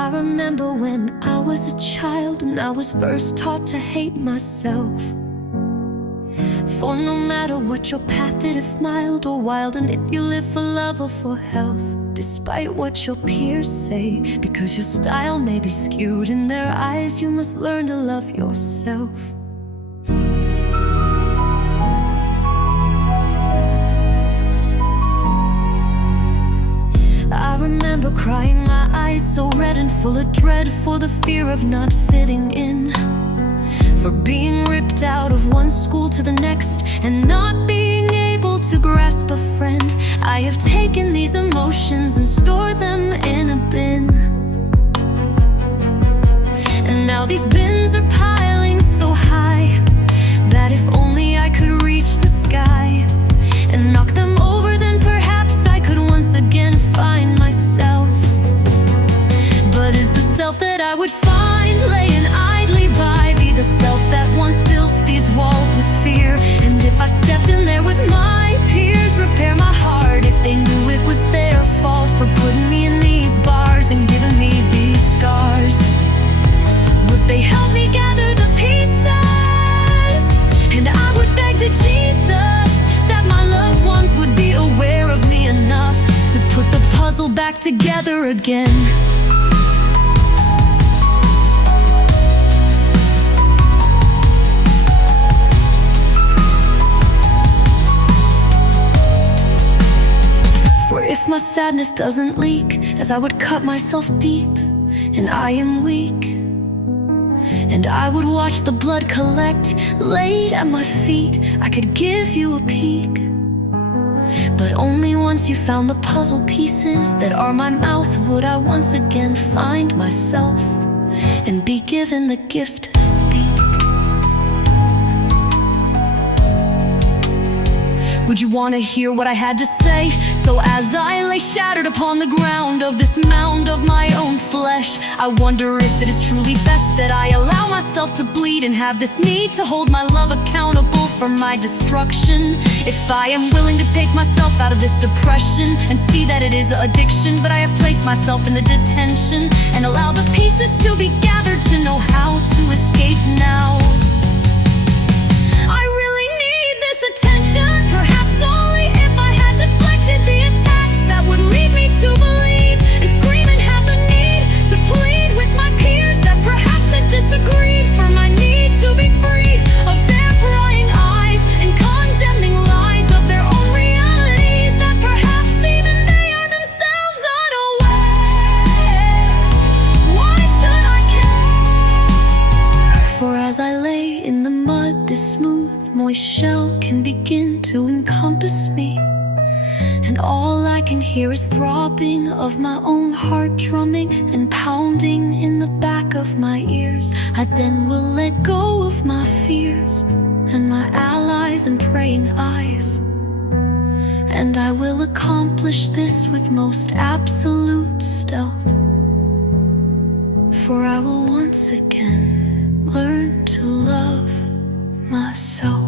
I remember when I was a child and I was first taught to hate myself. For no matter what your path, it is mild or wild, and if you live for love or for health, despite what your peers say, because your style may be skewed in their eyes, you must learn to love yourself. I remember crying my eyes so red and full of dread for the fear of not fitting in, for being ripped out of one school to the next and not being able to grasp a friend. I have taken these emotions and stored them in a bin, and now these bins are piling so high that if only I could reach the sky and knock them over, then perhaps I could once again find myself. But is the self that I would find laying idly by be the self that once built these walls with fear? And if I stepped in there with my peers, repair my heart if they knew it was their fault for putting me in these bars and giving me these scars? Would they help me gather the pieces? And I would beg to Jesus that my loved ones would be aware of me enough to put the puzzle back together again. For if my sadness doesn't leak, as I would cut myself deep, and I am weak, and I would watch the blood collect laid at my feet, I could give you a peek. But only once you found the puzzle pieces that are my mouth would I once again find myself and be given the gift to speak. Would you want to hear what I had to say? So as I lay shattered upon the ground of this mound of my own flesh, I wonder if it is truly best that I allow myself to bleed and have this need to hold my love accountable for my destruction. If I am willing to take myself out of this depression and see that it is addiction, but I have placed myself in the detention and allow the pieces to be gathered to know how to escape now. I really need this attention, perhaps only if I had deflected the attacks that would lead me to believe and scream and have the need to plead with my peers that perhaps had disagreed for my need to be freed of their prying eyes and condemning lies of their own realities that perhaps even they are themselves unaware. Why should I care? For as I lay in the mud, this smooth, moist shell can begin to encompass me, and all I can hear is throbbing of my own heart drumming and pounding in the back of my ears. I then will let go of my fears and my allies and praying eyes, and I will accomplish this with most absolute stealth. For I will once again learn to love myself.